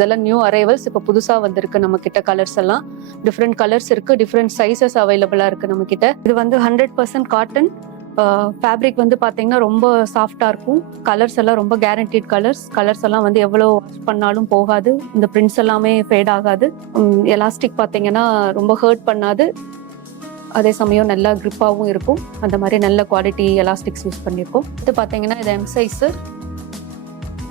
இதெல்லாம் new arrivals. இப்போ புதுசா வந்திருக்கு நம்ம கிட்ட. கலர்ஸ் எல்லாம் டிஃப்ரெண்ட் கலர்ஸ் இருக்கு, டிஃப்ரெண்ட் சைசஸ் அவைலபிளா இருக்கு நம்ம கிட்ட. இது வந்து 100% காட்டன். ஃபேப்ரிக் வந்து பாத்தீங்கன்னா ரொம்ப சாஃப்டா இருக்கும். கலர்ஸ் எல்லாம் ரொம்ப கேரண்டீட் கலர்ஸ். கலர்ஸ் எல்லாம் வந்து எவ்வளவு வாஷ் பண்ணாலும் போகாது. இந்த பிரிண்ட்ஸ் எல்லாமே ஃபேட் ஆகாது. எலாஸ்டிக் பாத்தீங்கன்னா ரொம்ப ஹர்ட் பண்ணாது. அதே சமயம் நல்லா கிரிப்பாவும் இருக்கும். அந்த மாதிரி நல்ல குவாலிட்டி எலாஸ்டிக்ஸ் யூஸ் பண்ணியிருக்கோம். இது பாத்தீங்கன்னா இது எம் சைஸ்.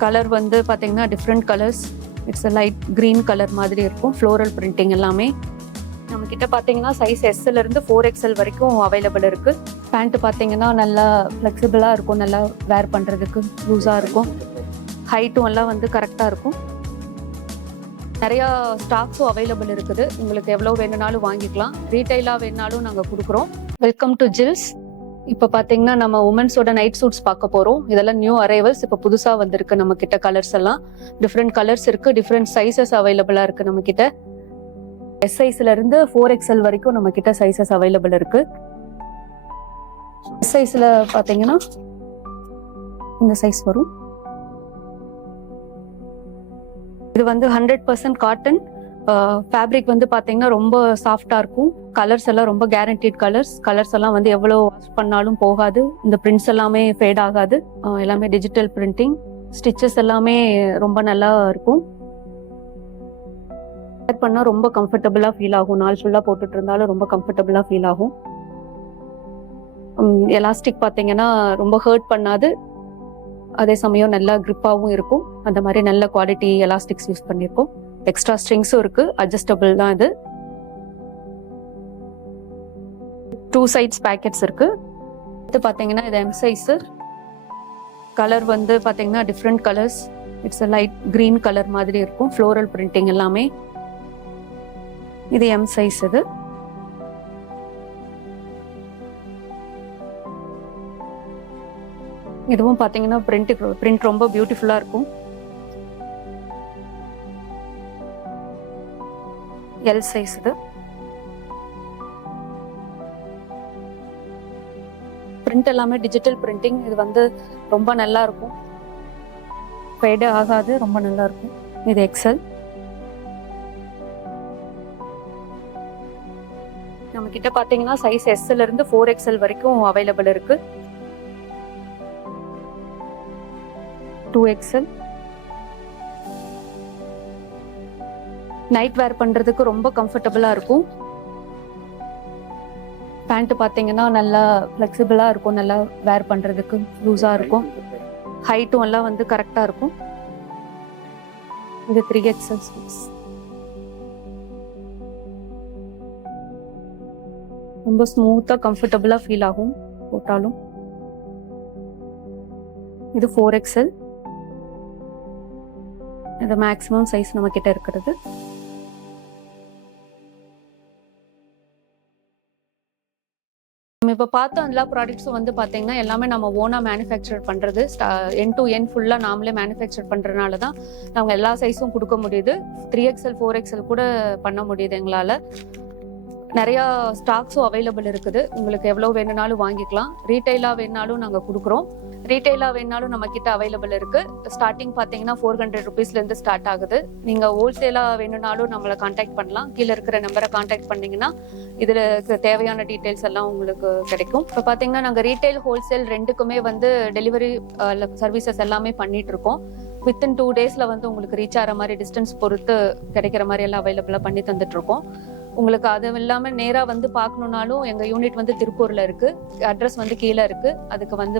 கலர் வந்து பாத்தீங்கன்னா different colours. It's light green colour மாதிரி இருக்கும். ஃப்ளோரல் பிரிண்டிங் எல்லாமே நம்ம கிட்ட பாத்தீங்கன்னா சைஸ் எஸ்ல இருந்து 4XL வரைக்கும் அவைலபிள் இருக்கு. பேண்ட் பாத்தீங்கன்னா நல்லா ஃபிளெக்சிபிளா இருக்கும், நல்லா வேர் பண்றதுக்கு லூஸா இருக்கும். ஹைட்டும் எல்லாம் வந்து கரெக்டா இருக்கும். நிறைய ஸ்டாக்ஸும் அவைலபிள் இருக்குது. உங்களுக்கு எவ்வளவு வேணும்னாலும் வாங்கிக்கலாம். ரீட்டைலா வேணுனாலும் நாங்க கொடுக்குறோம். Welcome to Jills. இப்ப பாத்தீங்கன்னா நம்ம உமன்ஸோட நைட் சூட்ஸ் பார்க்க போறோம். இதெல்லாம் நியூ அரைவல்ஸ். இப்ப புதுசா வந்திருக்கு நம்ம கிட்ட. கலர்ஸ் எல்லாம் டிஃப்ரெண்ட் கலர்ஸ் இருக்கு, டிஃப்ரெண்ட் சைசஸ் அவைலபிளா இருக்கு நம்ம கிட்ட. எஸ் சைஸ்ல இருந்து 4XL வரைக்கும் நம்ம கிட்ட சைசஸ் அவைலபிள் இருக்கு. எஸ் சைஸ்ல பாத்தீங்கன்னா இந்த சைஸ் வரும். இது வந்து 100% காட்டன். ஃபேப்ரிக் வந்து பாத்தீங்கன்னா ரொம்ப சாஃப்டா இருக்கும். கலர்ஸ் எல்லாம் ரொம்ப கேரண்டீட் கலர்ஸ். கலர்ஸ் எல்லாம் வந்து எவ்வளவு வாஷ் பண்ணாலும் போகாது. இந்த பிரிண்ட்ஸ் எல்லாமே ஃபேட் ஆகாது. எல்லாமே டிஜிட்டல் பிரிண்டிங். ஸ்டிச்சஸ் எல்லாமே ரொம்ப நல்லா இருக்கும். வேர் பண்ணா ரொம்ப கம்ஃபர்டபுளா ஃபீல் ஆகும். நாள் ஃபுல்லா போட்டுட்டு இருந்தாலும் ரொம்ப கம்ஃபர்டபுளா ஃபீல் ஆகும். எலாஸ்டிக் பாத்தீங்கன்னா ரொம்ப ஹர்ட் பண்ணாது. அதே சமயம் நல்லா கிரிப்பாவும் இருக்கும். அந்த மாதிரி நல்ல குவாலிட்டி எலாஸ்டிக்ஸ் யூஸ் பண்ணியிருக்கோம். எக்ஸ்ட்ரா ஸ்ட்ரிங்ஸும் இருக்கு. அட்ஜஸ்டபிள் தான் இது. 2 சைட்ஸ் பேக்கெட்ஸ் இருக்கு. இது பாத்தீங்கன்னா இது எம் சைஸ். கலர் வந்து பாத்தீங்கன்னா different colours. It's light green colour மாதிரி இருக்கும். ஃப்ளோரல் பிரிண்டிங் எல்லாமே. இது எம் சைஸ். இது இதுவும் பாத்தீங்கன்னா பிரிண்ட் ரொம்ப பியூட்டிஃபுல்லா இருக்கும். L size. இது பிரிண்ட் எல்லாமே டிஜிட்டல் பிரிண்டிங். இது வந்து ரொம்ப நல்லா இருக்கும். ஃபேட் ஆகாது. ரொம்ப நல்லா இருக்கும். இது எக்ஸல். நம்ம கிட்ட பாத்தீங்கன்னா சைஸ் எஸ்ல இருந்து 4XL வரைக்கும் அவைலபிள் இருக்கு. 2XL. நைட் வேர் பண்றதுக்கு ரொம்ப கம்ஃபர்டபுளா இருக்கும். பேண்ட் பாத்தீங்கன்னா நல்லா ஃபிளெக்சிபிளா இருக்கும். நல்லா வேர் பண்றதுக்கு லூஸா இருக்கும். ஹைட்டும் எல்லாம் வந்து கரெக்டா இருக்கும். இது 3XL சைஸ். ரொம்ப ஸ்மூத்தா கம்ஃபர்டபுளா ஃபீல் ஆகும் போட்டாலும். இது 4XL. இது மேக்ஸிமம் சைஸ் நம்ம கிட்ட இருக்கிறது. நம்ம இப்ப பார்த்த எல்லா ப்ராடக்ட்ஸும் வந்து பாத்தீங்கன்னா எல்லாமே நம்ம ஓனா மேனுஃபேக்சர் பண்றது. என் டு என் ஃபுல்லா நாமளே மேனுஃபேக்சர் பண்றதுனால தான் நாங்க எல்லா சைஸும் கொடுக்க முடியுது. 3XL 4XL கூட பண்ண முடியுது எங்களால. நிறைய ஸ்டாக்ஸும் அவைலபிள் இருக்குது. உங்களுக்கு எவ்வளவு வேணும்னாலும் வாங்கிக்கலாம். ரீட்டைலா வேணுனாலும் நாங்க கொடுக்குறோம். ரீட்டைலா வேணுனாலும் நம்ம கிட்ட அவைலபிள் இருக்கு. ஸ்டார்டிங் பாத்தீங்கன்னா 400 ருபீஸ்ல இருந்து ஸ்டார்ட் ஆகுது. நீங்க ஹோல்சேலா வேணும்னாலும் நம்மளை கான்டாக்ட் பண்ணலாம். கீழே இருக்கிற நம்பரை கான்டாக்ட் பண்ணீங்கன்னா இதுல தேவையான டீடைல்ஸ் எல்லாம் உங்களுக்கு கிடைக்கும். இப்ப பாத்தீங்கன்னா நாங்க ரீட்டைல் ஹோல்சேல் ரெண்டுக்குமே வந்து டெலிவரி சர்வீசஸ் எல்லாமே பண்ணிட்டு இருக்கோம். வித்தின் 2 டேஸ்ல வந்து உங்களுக்கு ரீச் ஆகிற மாதிரி டிஸ்டன்ஸ் பொறுத்து கிடைக்கிற மாதிரி எல்லாம் அவைலபிளா பண்ணி தந்துட்டு இருக்கோம். உங்களுக்கு அது இல்லாம நேரா வந்து பார்க்கணும்னாலும் எங்க யூனிட் வந்து திருப்பூர்ல இருக்கு. அட்ரஸ் வந்து கீழே இருக்கு. அதுக்கு வந்து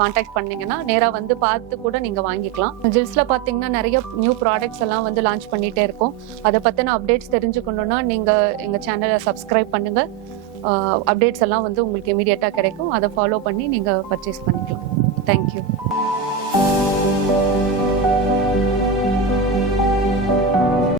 கான்டாக்ட் பண்ணீங்கன்னா நேரா வந்து பார்த்து கூட நீங்க வாங்கிக்கலாம். ஜில்ஸ்ல பாத்தீங்கன்னா நிறைய நியூ ப்ராடக்ட்ஸ் எல்லாம் வந்து லான்ச் பண்ணிட்டே இருக்கோம். அதை பத்தின அப்டேட்ஸ் தெரிஞ்சுக்கணும்னா நீங்க எங்க சேனலை சப்ஸ்கிரைப் பண்ணுங்க. அப்டேட்ஸ் எல்லாம் வந்து உங்களுக்கு இமீடியட்டா கிடைக்கும். அதை ஃபாலோ பண்ணி நீங்க பர்ச்சேஸ் பண்ணிக்கலாம். தேங்க்யூ.